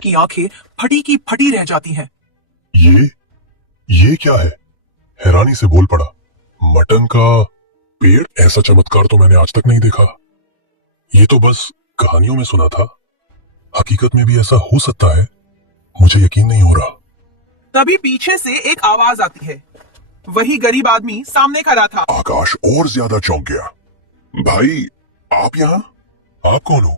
की आंखें फटी की फटी रह जाती हैं। ये क्या है? हैरानी से बोल पड़ा। मटन का पेड़? ऐसा चमत्कार तो मैंने आज तक नहीं देखा। ये तो बस कहानियों में सुना था। हकीकत में भी ऐसा हो सकता है? मुझे यकीन नहीं हो रहा। तभी पीछे से एक आवाज आती है। वही गरीब आदमी सामने खड़ा था। आकाश और ज्यादा चौंक गया। भाई, आप यहाँ? आप कौन हो?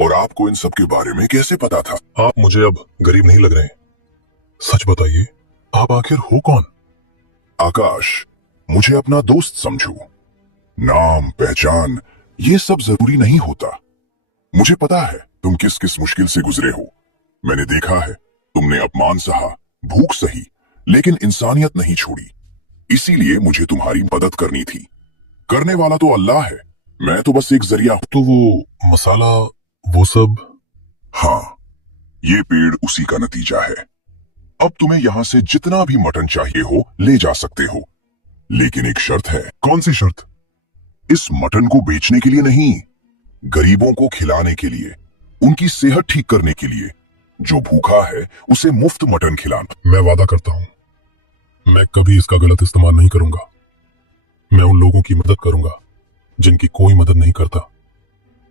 और आपको इन सब के बारे में कैसे पता था? आप मुझे अब गरीब नहीं लग रहे। सच बताइए, आप आखिर हो कौन? आकाश, मुझे अपना दोस्त समझो। नाम पहचान ये सब जरूरी नहीं होता। मुझे पता है तुम किस किस मुश्किल से गुजरे हो। मैंने देखा है तुमने अपमान सहा, भूख सही, लेकिन इंसानियत नहीं छोड़ी। इसीलिए मुझे तुम्हारी मदद करनी थी। करने वाला तो अल्लाह है, मैं तो बस एक जरिया हूं। तो वो मसाला, वो सब? हाँ, ये पेड़ उसी का नतीजा है। अब तुम्हें यहां से जितना भी मटन चाहिए हो ले जा सकते हो, लेकिन एक शर्त है। कौन सी शर्त? इस मटन को बेचने के लिए नहीं, गरीबों को खिलाने के लिए, उनकी सेहत ठीक करने के लिए। जो भूखा है उसे मुफ्त मटन खिलाना। मैं वादा करता हूं मैं कभी इसका गलत इस्तेमाल नहीं करूंगा। मैं उन लोगों की मदद करूंगा जिनकी कोई मदद नहीं करता।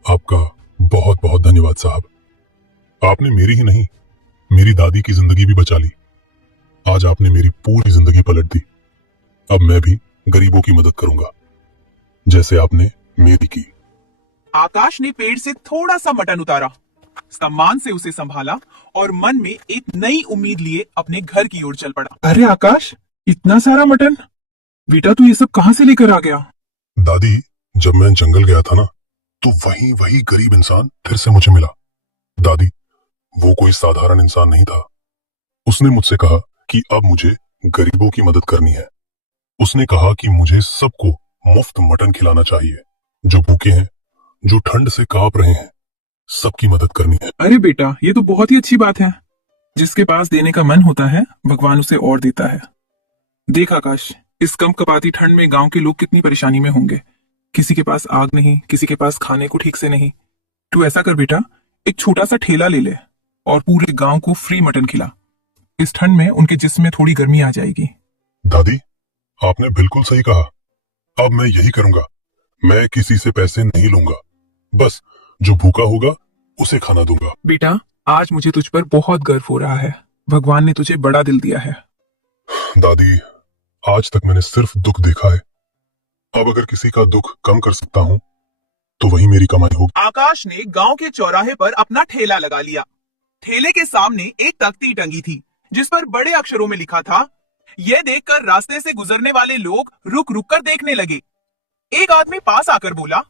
आपका बहुत बहुत धन्यवाद साहब। आपने मेरी ही नहीं, मेरी दादी की जिंदगी भी बचा ली। आज आपने मेरी पूरी जिंदगी पलट दी। अब मैं भी गरीबों की मदद करूंगा जैसे आपने मेरी की। आकाश ने पेड़ से थोड़ा सा मटन उतारा, सम्मान से उसे संभाला और मन में एक नई उम्मीद लिए अपने घर की ओर चल पड़ा। अरे आकाश, इतना सारा मटन? बेटा तू ये सब कहां से लेकर आ गया? दादी, जब मैं जंगल गया था ना, तो वही गरीब इंसान फिर से मुझे मिला। दादी, वो कोई साधारण इंसान नहीं था। उसने मुझसे कहा कि अब मुझे गरीबों की मदद करनी है। उसने कहा कि मुझे सबको मुफ्त मटन खिलाना चाहिए। जो भूखे हैं, जो ठंड से कांप रहे हैं, सबकी मदद करनी है। अरे बेटा, ये तो बहुत ही अच्छी बात है। जिसके पास देने का मन होता है, भगवान उसे और देता है। देख आकाश, इस कंपकपाती ठंड में गांव के लोग कितनी परेशानी में होंगे। किसी के पास आग नहीं, किसी के पास खाने को ठीक से नहीं। तू ऐसा कर बेटा, एक छोटा सा ठेला ले ले और पूरे गांव को फ्री मटन खिला। इस ठंड में उनके जिस्म में थोड़ी गर्मी आ जाएगी। दादी, आपने बिल्कुल सही कहा। अब मैं यही करूंगा। मैं किसी से पैसे नहीं लूंगा, बस जो भूखा होगा उसे खाना दूंगा। बेटा, आज मुझे तुझ पर बहुत गर्व हो रहा है। भगवान ने तुझे बड़ा दिल दिया है। दादी, आज तक मैंने सिर्फ दुख देखा है। अब अगर किसी का दुख कम कर सकता हूं तो वही मेरी कमाई होगी। आकाश ने गांव के चौराहे पर अपना ठेला लगा लिया। ठेले के सामने एक तख्ती टंगी थी जिस पर बड़े अक्षरों में लिखा था। यह देखकर रास्ते से गुजरने वाले लोग रुक रुक कर देखने लगे। एक आदमी पास आकर बोला,